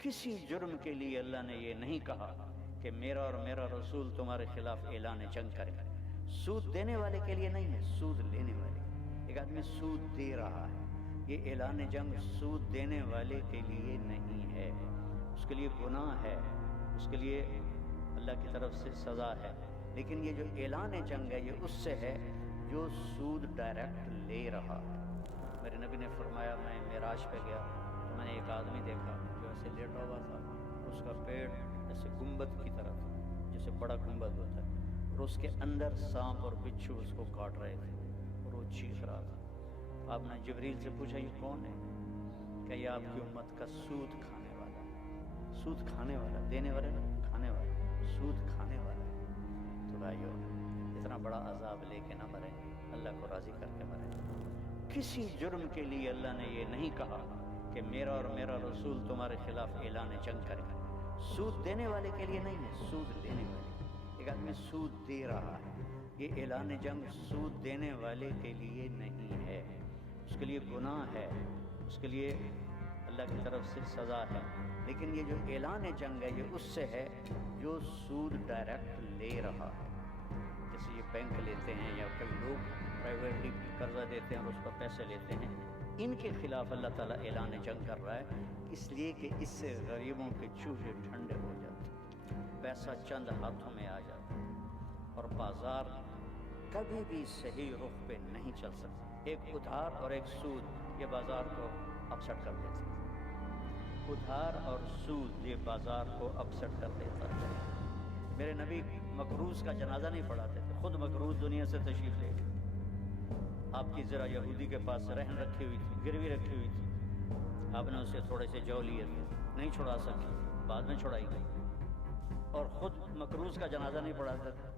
کسی جرم کے لیے اللہ نے یہ نہیں کہا کہ میرا اور میرا رسول تمہارے خلاف اعلان جنگ کرے۔ سود دینے والے کے لیے نہیں ہے، سود لینے والے۔ ایک آدمی سود دے رہا ہے، یہ اعلان جنگ سود دینے والے کے لیے نہیں ہے، اس کے لیے گناہ ہے، اس کے لیے اللہ کی طرف سے سزا ہے۔ لیکن یہ جو اعلان جنگ ہے یہ اس سے ہے جو سود ڈائریکٹ لے رہا ہے۔ میرے نبی نے فرمایا میں معراج پہ گیا تو میں نے ایک آدمی دیکھا جو ایسے لیٹا ہوا تھا، اس کا پیٹ ایسے گنبد کی طرح تھا، جیسے بڑا گنبد ہوتا ہے، اور اس کے اندر سانپ اور بچھو اس کو کاٹ رہے تھے اور وہ چیخ رہا تھا۔ آپ نے جبریل سے پوچھا یہ کون ہے؟ کہ یہ آپ کی امت کا سود کھانے والا، سود کھانے والا، دینے والا کھانے والا، سود کھانے والا ہے۔ تو بھائیو اتنا بڑا عذاب لے کے نہ مریں، اللہ کو راضی کر کے مریں۔ کسی جرم کے لیے اللہ نے یہ نہیں کہا کہ میرا اور میرا رسول تمہارے خلاف اعلان جنگ کرے۔ سود دینے والے کے لیے نہیں ہے، سود لینے والے۔ ایک آدمی سود دے رہا ہے، یہ اعلان جنگ سود دینے والے کے لیے نہیں ہے، اس کے لیے گناہ ہے، اس کے لیے اللہ کی طرف سے سزا ہے۔ لیکن یہ جو اعلان جنگ ہے یہ اس سے ہے جو سود ڈائریکٹ لے رہا ہے، جیسے یہ بینک لیتے ہیں یا کئی لوگ پرائیویٹلی قرضہ دیتے ہیں اور اس پر پیسے لیتے ہیں، ان کے خلاف اللہ تعالیٰ اعلان جنگ کر رہا ہے، اس لیے کہ اس سے غریبوں کے چوہے ٹھنڈے ہو جاتے ہیں، پیسہ چند ہاتھوں میں آ جاتا ہے، اور بازار کبھی بھی صحیح رخ پہ نہیں چل سکتا۔ ایک ادھار اور ایک سود یہ بازار کو اپسٹ کر دیتا ہے، ادھار اور سود یہ بازار کو اپسٹ کر دیتا ہے۔ میرے نبی مقروض کا جنازہ نہیں پڑھاتے تھے، خود مقروض دنیا سے تشریف لے گئے۔ آپ کی ذرا یہودی کے پاس رہن رکھی ہوئی تھی، گروی رکھی ہوئی تھی، آپ نے اسے تھوڑے سے جو لیے تھے، نہیں چھڑا سکی، بعد میں چھڑائی گئی، اور خود مقروض کا جنازہ نہیں پڑھاتے تھے،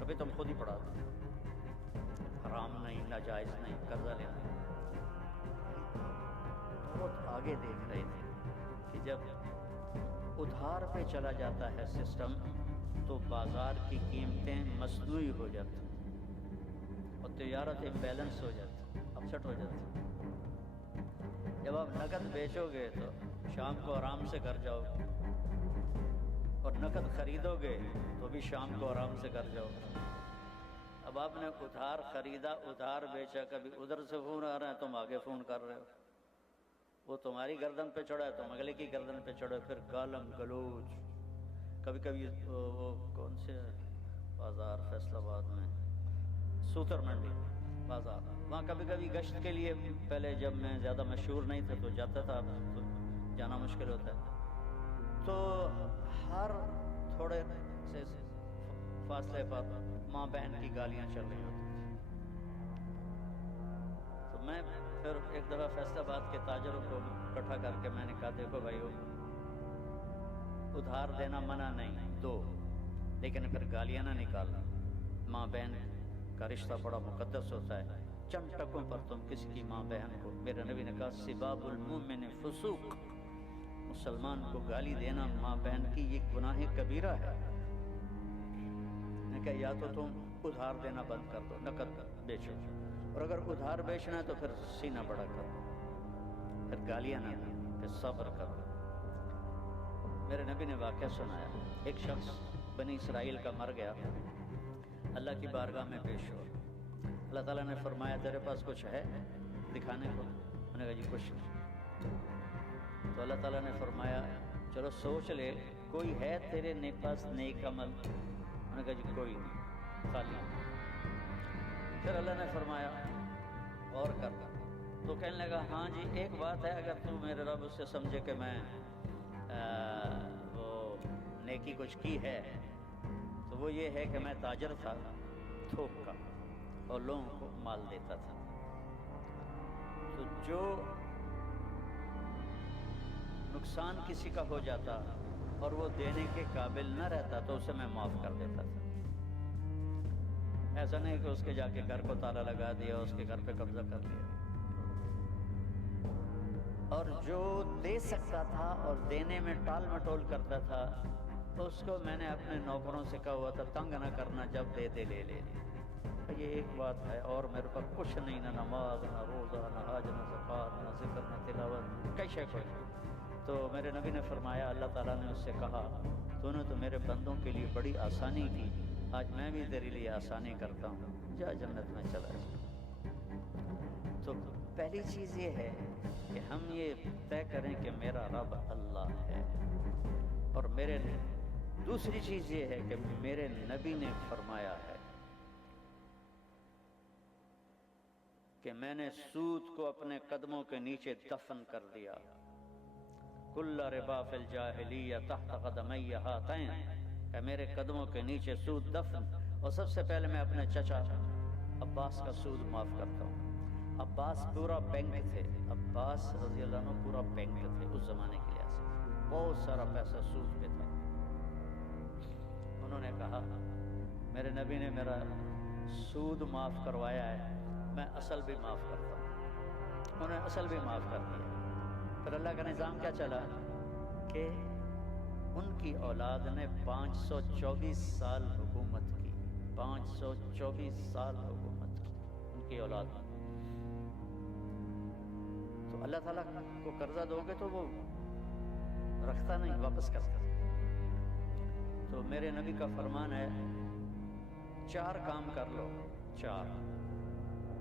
کبھی تم خود ہی پڑھاتے، حرام نہیں، ناجائز نہیں، قرضہ لینا۔ بہت آگے دیکھ رہے تھے کہ جب ادھار پہ چلا جاتا ہے سسٹم تو بازار کی قیمتیں مصنوعی ہو جاتی ہیں اور تجارت امبیلنس ہو جاتی، اپسٹ ہو جاتی۔ جب آپ نقد بیچو گے تو شام کو آرام سے گھر جاؤ گے، اور نقد خریدو گے تو بھی شام کو آرام سے گھر جاؤ گے۔ اب آپ نے ادھار خریدا، ادھار بیچا، کبھی ادھر سے فون آ رہا ہے، تم آگے فون کر رہے ہو، وہ تمہاری گردن پہ چڑھا ہے، تم اگلے کی گردن پہ چڑھو، پھر گالم گلوچ۔ کبھی کبھی وہ کون سے بازار فیصل آباد میں سوتر منڈی بازار، وہاں کبھی کبھی گشت کے لیے، پہلے جب میں زیادہ مشہور نہیں تھا تو جاتا تھا، تو جانا مشکل ہوتا ہے، تو ہر تھوڑے سے فاصلے پر ماں بہن کی گالیاں چل رہی ہوتی تھی۔ تو میں پھر ایک دفعہ فیصل آباد کے تاجروں کو اکٹھا کر کے میں نے کہا دیکھو بھائیو، ادھار دینا منع نہیں، دو، لیکن پھر گالیاں نہ نکالنا۔ ماں بہن کا رشتہ بڑا مقدس ہوتا ہے، چند ٹکوں پر تم کسی کی ماں بہن کو، میرے نبی نے کہا سباب المؤمن فسوق، مسلمان کو گالی دینا ماں بہن کی یہ گناہ کبیرہ ہے۔ میں نے کہا یا تو تم ادھار دینا بند کر دو، نقد بیچو، اور اگر ادھار بیچنا ہے تو پھر سینہ بڑا کرو، پھر گالیاں نہ دیں، پھر صبر کرو۔ میرے نبی نے واقعہ سنایا، ایک شخص بنی اسرائیل کا مر گیا، اللہ کی بارگاہ میں پیش ہوا، اللہ تعالیٰ نے فرمایا تیرے پاس کچھ ہے دکھانے کو؟ میں نے کہا جی کچھ نہیں۔ تو اللہ تعالیٰ نے فرمایا چلو سوچ لے کوئی ہے تیرے پاس نیک عمل؟ میں نے کہا جی کوئی نہیں، خالی۔ پھر اللہ نے فرمایا غور کر، تو کہنے لگا ہاں جی ایک بات ہے، اگر تو میرے رب اس سے سمجھے کہ میں وہ نیکی کچھ کی ہے تو وہ یہ ہے کہ میں تاجر تھا تھوک کا اور لوگوں کو مال دیتا تھا، تو جو نقصان کسی کا ہو جاتا اور وہ دینے کے قابل نہ رہتا تو اسے میں معاف کر دیتا تھا۔ ایسا نہیں کہ اس کے جا کے گھر کو تالا لگا دیا، اس کے گھر پہ قبضہ کر لیا۔ اور جو دے سکتا تھا اور دینے میں ٹال مٹول کرتا تھا تو اس کو میں نے اپنے نوکروں سے کہا ہوا تھا تنگ نہ کرنا، جب دے دے لے لے۔ یہ ایک بات ہے، اور میرے پاس کچھ نہیں، نہ نماز، نہ روزہ، نہ حج، نہ زکوٰۃ، نہ ذکر، نہ تلاوت، کئی شے کوئی۔ تو میرے نبی نے فرمایا، اللہ تعالیٰ نے اس سے کہا تو نے تو میرے بندوں کے لیے بڑی آسانی کی، آج میں بھی تیرے لیے آسانی کرتا ہوں، جا جنت میں چلا جا۔ تو پہلی چیز یہ ہے کہ ہم یہ طے کریں کہ میرا رب اللہ ہے، اور دوسری چیز یہ ہے کہ میرے نبی نے فرمایا ہے کہ میں نے سود کو اپنے قدموں کے نیچے دفن کر دیا، کل ربا فی الجاہلیہ تحت قدمی ہاتین، کہ میرے قدموں کے نیچے سود دفن۔ اور سب سے پہلے میں اپنے چچا عباس کا سود معاف کرتا ہوں۔ عباس پورا بینک تھے، عباس رضی اللہ عنہ پورا بینک تھے اس زمانے کے لحاظ سے، بہت سارا پیسہ سود پہ تھا۔ انہوں نے کہا میرے نبی نے میرا سود معاف کروایا ہے، میں اصل بھی معاف کرتا ہوں۔ انہوں نے اصل بھی معاف کر دیا۔ پھر اللہ کا نظام کیا چلا کہ ان کی اولاد نے 524 سال حکومت کی، 524 سال حکومت کی ان کی اولاد نے۔ تو اللہ تعالیٰ کو قرضہ دو گے تو وہ رکھتا نہیں، واپس کرتا۔ تو میرے نبی کا فرمان ہے 4 کام کر لو، 4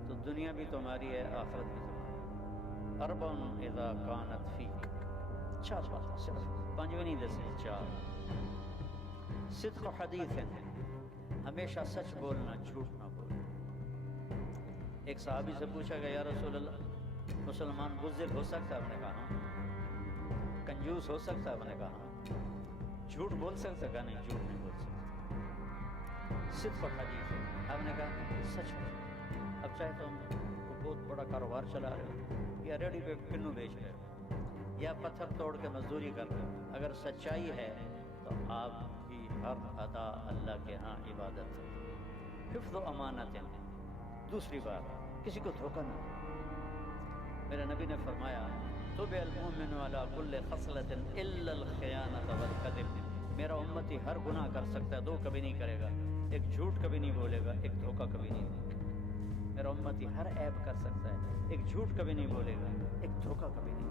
تو دنیا بھی تمہاری ہے، آخرت بھی تمہاری۔ اربع اذا کانت فیک، 4 باتیں، صرف 5 بھی نہیں دے سکتے، 4۔ صدق حدیث ہے، ہمیشہ سچ بولنا، جھوٹ نہ بولنا۔ ایک صحابی سے پوچھا گیا یا رسول اللہ، مسلمان بزدل ہو سکتا ہے؟ آپ نے کہا ہاں۔ کنجوس ہو سکتا ہے؟ آپ نے کہا ہاں۔ جھوٹ بول سکتا ہے؟ کہا نہیں، جھوٹ نہیں بول سکتا۔ صدق حدیث ہے، آپ نے کہا سچ بول۔ اب چاہے تو ہم بہت بڑا کاروبار چلا رہے ہو، یا ریڈی پہ پنو بیچ رہے ہو، یا پتھر توڑ کے مزدوری کر رہے ہو، اگر سچائی ہے تو آپ کی ہر ادا اللہ کے ہاں عبادت ہے۔ حفظ و امانت ہے۔ دوسری بات، کسی کو دھوکہ نہ دو۔ میرے نبی نے فرمایا تُبِعَ الْمُؤْمِنُ عَلَىٰ كُلِّ خَصْلَةٍ إِلَّا الْخِيَانَةَ وَالْكَذِبَ۔ میرا امتی ہر گناہ کر سکتا ہے، 2 کبھی نہیں کرے گا، ایک جھوٹ کبھی نہیں بولے گا، ایک دھوکہ کبھی نہیں دے گا۔ میرا امتی ہر عیب کر سکتا ہے، ایک جھوٹ کبھی نہیں بولے گا، ایک دھوکہ کبھی نہیں۔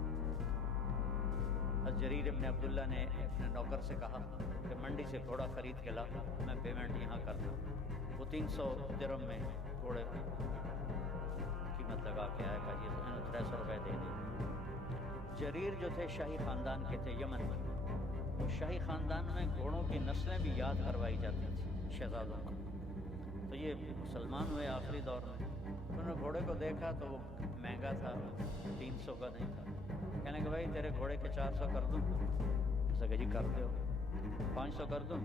جریر ابن عبداللہ نے اپنے نوکر سے کہا کہ منڈی سے گھوڑا خرید کے لا، میں پیمنٹ یہاں کر دوں۔ وہ 300 درہم میں گھوڑے قیمت لگا کے آیا، کہا یہ 300 روپے دے دیں۔ جریر جو تھے شاہی خاندان کے تھے، یمن میں، وہ شاہی خاندان میں گھوڑوں کی نسلیں بھی یاد کروائی جاتی تھیں شہزادوں کو۔ تو یہ مسلمان ہوئے آخری دور میں، انہوں نے گھوڑے کو دیکھا تو وہ مہنگا تھا، 300 کا نہیں تھا۔ کہنے کہ بھائی تیرے گھوڑے کے 400 کر دوں؟ اسے کہا جی کر دو۔ 500 کر دوں؟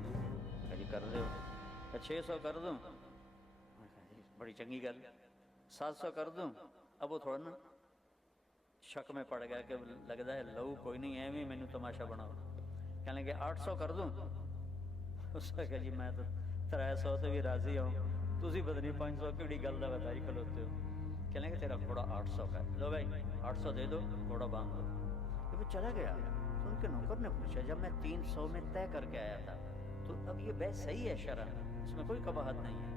کہا جی کر دو۔ 600 کر دوں؟ بڑی چنگی گل۔ 700 کر دوں؟ اب وہ تھوڑا نا شک میں پڑ گیا کہ لگتا ہے لو کوئی نہیں ہے، میں نے تماشا بناؤ۔ کہنے کہ 800 کر دوں؟ اس نے کہا جی میں تو 300 سے بھی راضی ہوں، تسی پتہ نہیں 500 کیڑی گل دا بتائی کھلوتے ہو۔ کہنے کہ تیرا گھوڑا 800 کا ہے، لو بھائی 800 دے دو، گھوڑا باندھ دو۔ یہ وہ چلا گیا۔ تو ان کے نوکر نے پوچھا جب میں 300 میں طے کر کے آیا تھا تو اب یہ بے صحیح ہے شرعاً، اس میں کوئی قباحت نہیں ہے،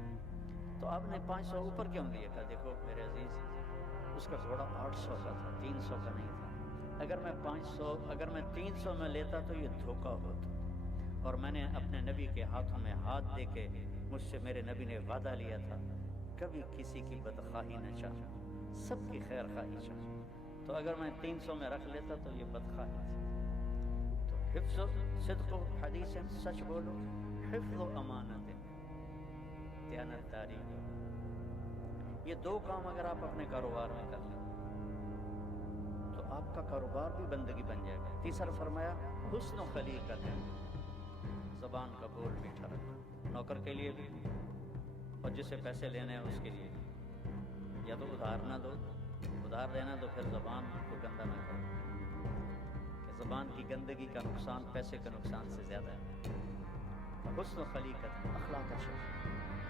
تو آپ نے 500 اوپر کیوں دیا؟ کہا دیکھو میرے عزیز، اس کا گھوڑا 800 کا تھا، 300 کا نہیں تھا۔ اگر میں 300 میں لیتا تو یہ دھوکہ ہوتا، اور میں نے اپنے نبی کے ہاتھوں میں ہاتھ دے کے، مجھ سے میرے نبی نے وعدہ لیا تھا کبھی کسی کی بدخواہی نہ چاہوں، سب کی خیر خواہی چاہوں، تو اگر میں 300 میں رکھ لیتا تو یہ بدخواہی تھی۔ تو حفظ و صدق و حدیث، سچ بولو، حفظ و امانت، دیانت داری، یہ 2 کام اگر آپ اپنے کاروبار میں کر لیں تو آپ کا کاروبار بھی بندگی بن جائے گا۔ تیسرا فرمایا حسن و خلیقت ہے، زبان کا بول میٹھا رکھنا، نوکر کے لیے بھی اور جسے پیسے لینے ہیں اس کے لیے بھی۔ یا تو ادھار نہ دو، ادھار دینا تو پھر زبان کو گندہ نہ کرو، کہ زبان کی گندگی کا نقصان پیسے کے نقصان سے زیادہ ہے۔ حسن و خلیقت، اخلاق اچھا،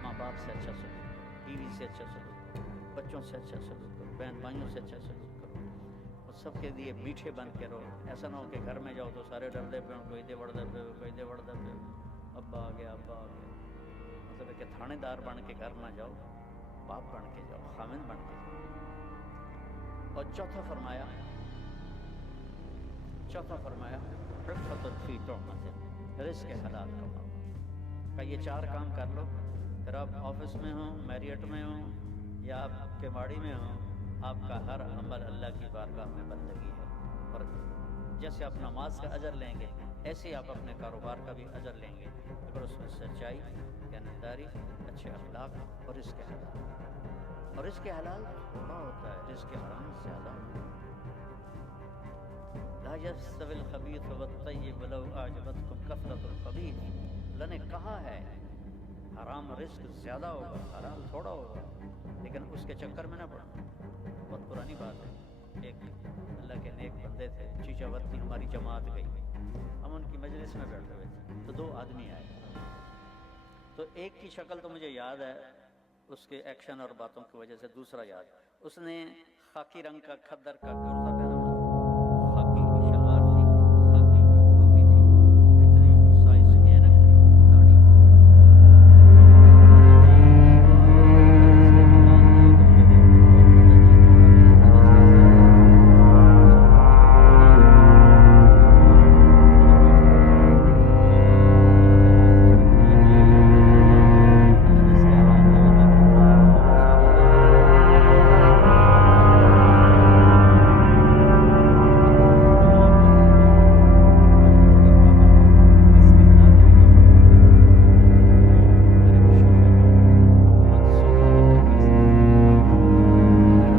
ماں باپ سے اچھا سلوک، بیوی سے اچھا سلوک کرو، بچوں سے اچھا سلوک کرو، بہن بھائیوں سے اچھا سلوک کرو، اور سب کے لیے میٹھے بن کے رہو۔ ایسا نہ ہو کہ گھر میں جاؤ تو سارے ڈردے پہ ہوں، کوئی دے وڑ دے پہ ہو، کوئی دے وڑ دے پہ ہو، ابا آ گیا، ابا آ گیا۔ مطلب ہے کہ تھانے دار بن کے گھر نہ جاؤ، باپ بن کے جاؤ، خامن بن کے جاؤ۔ اور چوتھا فرمایا چوتھا فرمایا عفت فی طعمت، رزق حلال کماؤ. کہ یہ 4 کام کر لو، پھر آپ آفس میں ہوں، میریٹ میں ہوں یا آپ کیواڑی میں ہوں، آپ کا ہر عمل اللہ کی بارگاہ میں بندگی ہے. اور جیسے آپ نماز کا اجر لیں گے ایسے ہی آپ اپنے کاروبار کا بھی اجر لیں گے، اگر اس میں سچائی، دیانتداری، اچھے اخلاق اور رزق حلال. اور رزق حلال تھوڑا ہوتا ہے، رزق حرام زیادہ ہوتا ہے. لا یستوی الخبیث والطیب لو اعجبتکم کثرۃ الخبیث. اللہ نے کہا ہے حرام رزق زیادہ ہوگا، حلال تھوڑا ہوگا، لیکن اس کے چکر میں نہ پڑنا. بہت پرانی بات ہے، ایک اللہ کے نیک بندے تھے، چیچا وطنی ہماری جماعت گئی، ہم ان کی مجلس میں بیٹھے ہوئے تھے تو 2 آدمی آئے. تو ایک کی شکل تو مجھے یاد ہے اس کے ایکشن اور باتوں کی وجہ سے، دوسرا یاد، اس نے خاکی رنگ کا کھدر کا کرتا پہنا ہوا تھا، خاکی شلوار تھی، خاکی ٹوپی تھی، اتنی سائز کی اینک تھی، داڑھی تھی. تو وہ کہتا مجھے جی بار بار اللہ رزق حلال دے تو مجھے دیکھ کر بہت میرا جی چاہا کہ اللہ رزق حلال دے. سوال یہ نہیں ہے کہ ادھر بیٹھو ہاں جی دعا کرو اللہ رزق حلال دے، ورنہ بھوکا رہوں گا سارا دن. غلام تو تھے تحفظ کا پابند، رزق حلال ہے ورنہ بھوک مرتے تھے. میرے مشہور فرمان تھے حکومت سوکھا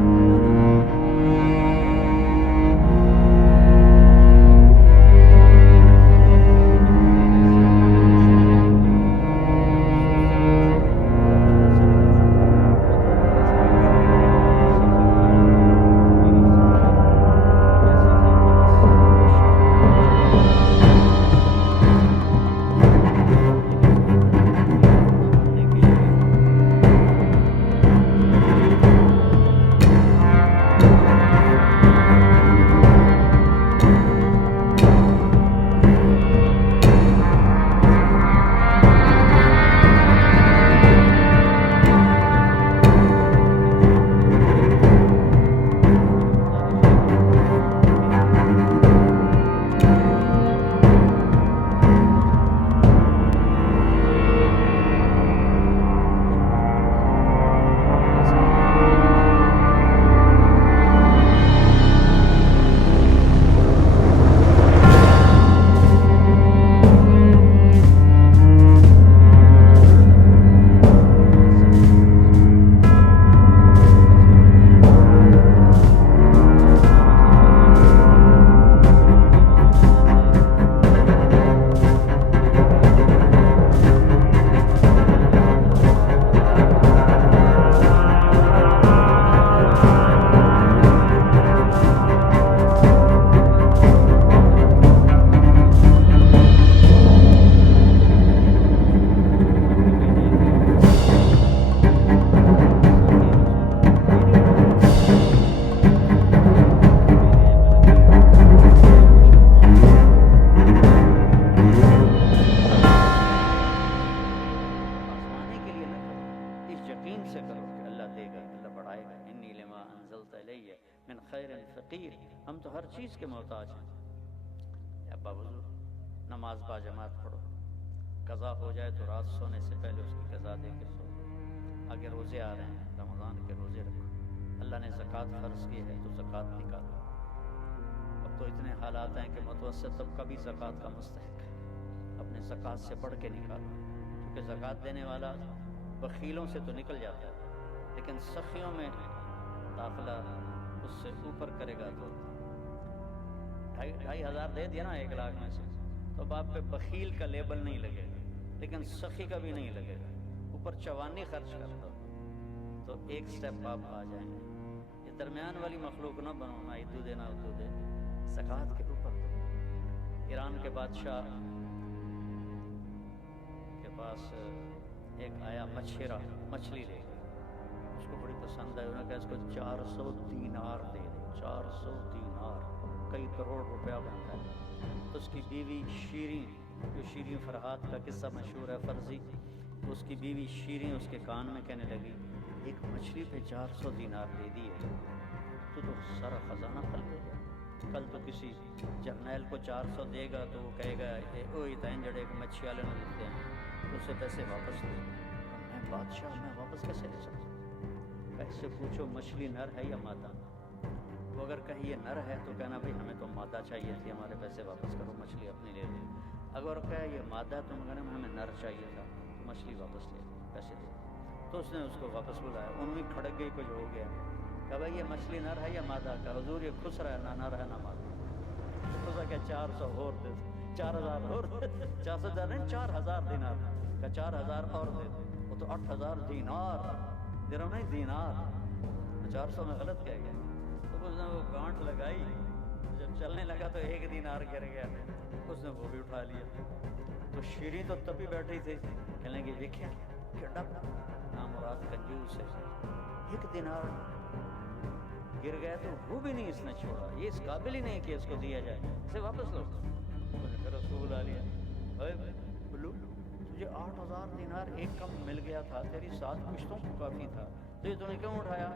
تو نہیں کر سکتی، حیران ہونا تھا نا آپ نے. سوکھا جو ایسے مشہور ہے افسوس سے کہہ سکتے ہیں، جھوٹ سے کہہ سکتے ہیں، بدعا کہہ سکتے ہیں، ایسی تھی حالت میری زندگی کی، جیسے کہ بس نشہ چڑھا ہوا ہے، نشہ چڑھا ہوا ہے. لیکن نہ بننے کے لیے جاگتے رہو، نماز پڑھو، روزے رکھو، لیکن میری گزارش ہے کہ ایسا ضرور کرنا چاہیے ایسا نہیں کرنا چاہیے ایسا نہیں کرنا چاہیے. ہمیشہ شیطان کہتا ہے یہ مجھے ہونے دے، یہ میرے لیے ہے، یہ میرا ہے، ہمیشہ شیطان کہتا ہے یہ میرا ہے، یہ میرا ہے، یہ میرا ہے. نبی بیٹے کی ساتھی رسول میری امت ہے، میرے عمل کی کوئی پشیمان نہ ہو. آزمانے کے لیے نہ کرو، اس یقین سے کرو کہ اللہ دے گا، اللہ بڑھائے گا. انی لما انزلت الی من خیر فقیر. ہم تو ہر چیز کے محتاج ہیں. ابا بزرگ نماز با جماعت پڑھو، قضا ہو جائے تو رات سونے سے پہلے اس کی قضا دے کے سو. آگے روزے آ رہے ہیں، رمضان کے روزے رکھو. اللہ نے زکوٰۃ فرض کی ہے تو زکوٰۃ نکالو. اب تو اتنے حالات ہیں کہ متوسط طبقہ بھی زکوٰۃ کا مستحق ہے. اپنے زکوٰۃ سے بڑھ کے نکالو، کیونکہ زکوٰۃ دینے والا بخیلوں سے تو نکل جاتا ہے، لیکن سخیوں میں داخلہ اس سے اوپر کرے گا تو 2,500 دے دیا نا 1,00,000 میں سے، تو اب آپ پہ بخیل کا لیبل نہیں لگے گا، لیکن سخی کا بھی نہیں لگے گا. اوپر چوانی خرچ کر دو تو ایک سٹیپ آپ آ جائیں گے. یہ درمیان والی مخلوق نہ بنو، نہ ادو دے نہ ادو دے، زکوٰۃ کے اوپر دو. ایران کے بادشاہ کے پاس ایک آیا مچھیرا، مچھلی لے گیا، اس کو بڑی پسند ہے. انہوں نے کہا اس کو 400 دینار دے دو. 400 دینار کئی کروڑ روپیہ بنتا ہے. تو اس کی بیوی شیریں، جو شیریں فرحات کا قصہ مشہور ہے فرضی، اس کی بیوی شیریں اس کے کان میں کہنے لگی ایک مچھلی پہ 400 دینار دے دی ہے تو سارا خزانہ خالی ہو گیا. کل تو کسی جرنیل کو 400 دے گا تو وہ کہے گا جڑے ایک مچھی والے نے دیتے ہیں تو اسے پیسے واپس لے. میں بادشاہ، میں واپس کیسے لے سکتا؟ کیسے پوچھو مچھلی نر ہے یا مادہ؟ وہ اگر کہیں یہ نر ہے تو کہنا بھائی ہمیں تو مادہ چاہیے تھی، ہمارے پیسے واپس کرو، مچھلی اپنی لے لیں. اگر کہے یہ مادہ تو کہنا ہمیں نر چاہیے تھا، مچھلی واپس لے پیسے دے. تو اس نے اس کو واپس بلایا، ان میں کھڑک گئی، کچھ ہو گیا. کہا بھائی یہ مچھلی نر ہے یا مادہ؟ کہا حضور یہ خس رہا ہے، نہ نر ہے نہ مادہ. تو کہا 400 اور دے، 4000 اور دے، 400 نہیں 4000 دینار. کہا 4000 اور دے. وہ تو 8000 دینار، درہم نہیں دینار. 400 میں غلط کہہ گیا. تو اس نے وہ گانٹ لگائی، جب چلنے لگا تو 1 دینار گر گیا. اس نے وہ بھی اٹھا لیا. تو شیریں تو تپی بیٹھی تھی، کہنے لگی دیکھیا کیڈا نامراد کنجوس ہے، 1 دینار گر گیا تو وہ بھی نہیں اس نے چھوڑا، یہ اس قابل ہی نہیں کہ اس کو دیا جائے، اسے واپس لو. انہوں نے پھر اس کو بلا لیا. اے بلو، تجھے 8000 دینار ایک کم مل گیا تھا، تیری 7 پشتوں کو کافی تھا، تو یہ تو نے کیوں اٹھایا؟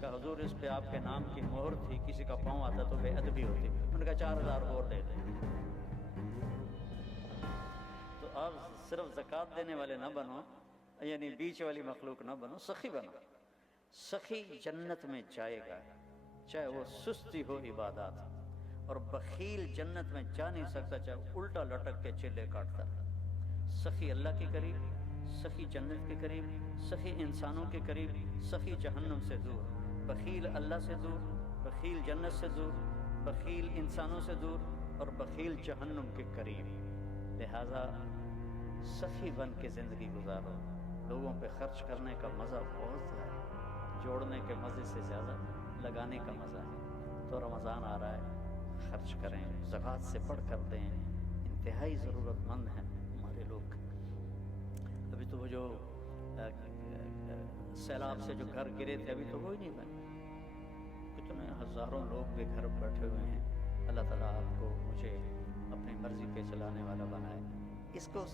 کہ حضور اس پہ آپ کے نام کی مہر تھی، کسی کا پاؤں آتا تو بے ادبی ہوتی. انہوں نے کہا 4000 اور دے دیں. تو آپ صرف زکوٰۃ دینے والے نہ بنو، یعنی بیچ والی مخلوق نہ بنو، سخی بنو. سخی جنت میں جائے گا، چاہے وہ سستی ہو عبادات. اور بخیل جنت میں جا نہیں سکتا چاہے الٹا لٹک کے چلے کاٹتا. سخی اللہ کے قریب، سخی جنت کے قریب، سخی انسانوں کے قریب، سخی جہنم سے دور. بخیل اللہ سے دور، بخیل جنت سے دور، بخیل انسانوں سے دور، اور بخیل جہنم کے قریب. لہذا سخی بن کے زندگی گزارو. لوگوں پہ خرچ کرنے کا مزہ بہت ہے، جوڑنے کے مزے سے زیادہ لگانے کا مزہ ہے. تو رمضان آ رہا ہے، خرچ کریں، زکوٰۃ سے بڑھ کر دیں. انتہائی ضرورت مند ہیں ہمارے لوگ. ابھی تو وہ جو سیلاب سے جو گھر گرے تھے ابھی تو وہ ہی نہیں بنے. کتنے ہزاروں لوگ بے گھر بیٹھے ہوئے ہیں. اللہ تعالیٰ آپ کو مجھے اپنی مرضی پہ چلانے والا بنائے. اس کو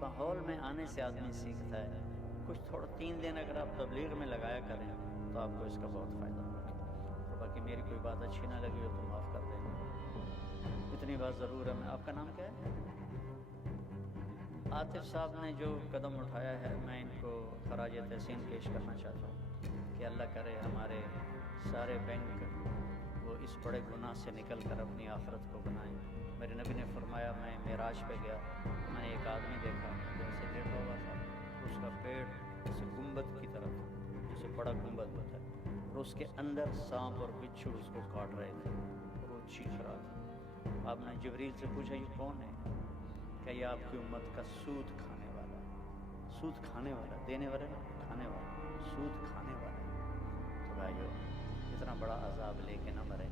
ماحول میں آنے سے آدمی سیکھتا ہے. کچھ تھوڑا 3 دن اگر آپ تبلیغ میں لگایا کریں تو آپ کو اس کا بہت فائدہ ہوگا. اور باقی میری کوئی بات اچھی نہ لگی ہو تو معاف کر دیں. اتنی بات ضرور ہے. میں آپ کا نام کیا ہے؟ عاطف صاحب نے جو قدم اٹھایا ہے میں ان کو خراج تحسین پیش کرنا چاہتا ہوں کہ اللہ کرے ہمارے سارے بینک وہ اس بڑے گناہ سے نکل کر اپنی آخرت کو بنائیں. میرے نبی نے فرمایا، میں معراج پہ گیا، میں نے ایک آدمی دیکھا جیسے لیٹا ہوا تھا، اس کا پیٹ جیسے گنبد کی طرف، جیسے بڑا گنبد ہوتا ہے، اور اس کے اندر سانپ اور بچھو اس کو کاٹ رہے تھے اور وہ چیخ رہا تھا. آپ نے جبریل سے پوچھا یہ کون ہے؟ کہ یہ آپ کی امت کا سود کھانے والا. سود کھانے والا، دینے والا نا، کھانے والا، سود کھانے والا. تو بھائیو اتنا بڑا عذاب لے کے نہ مرے.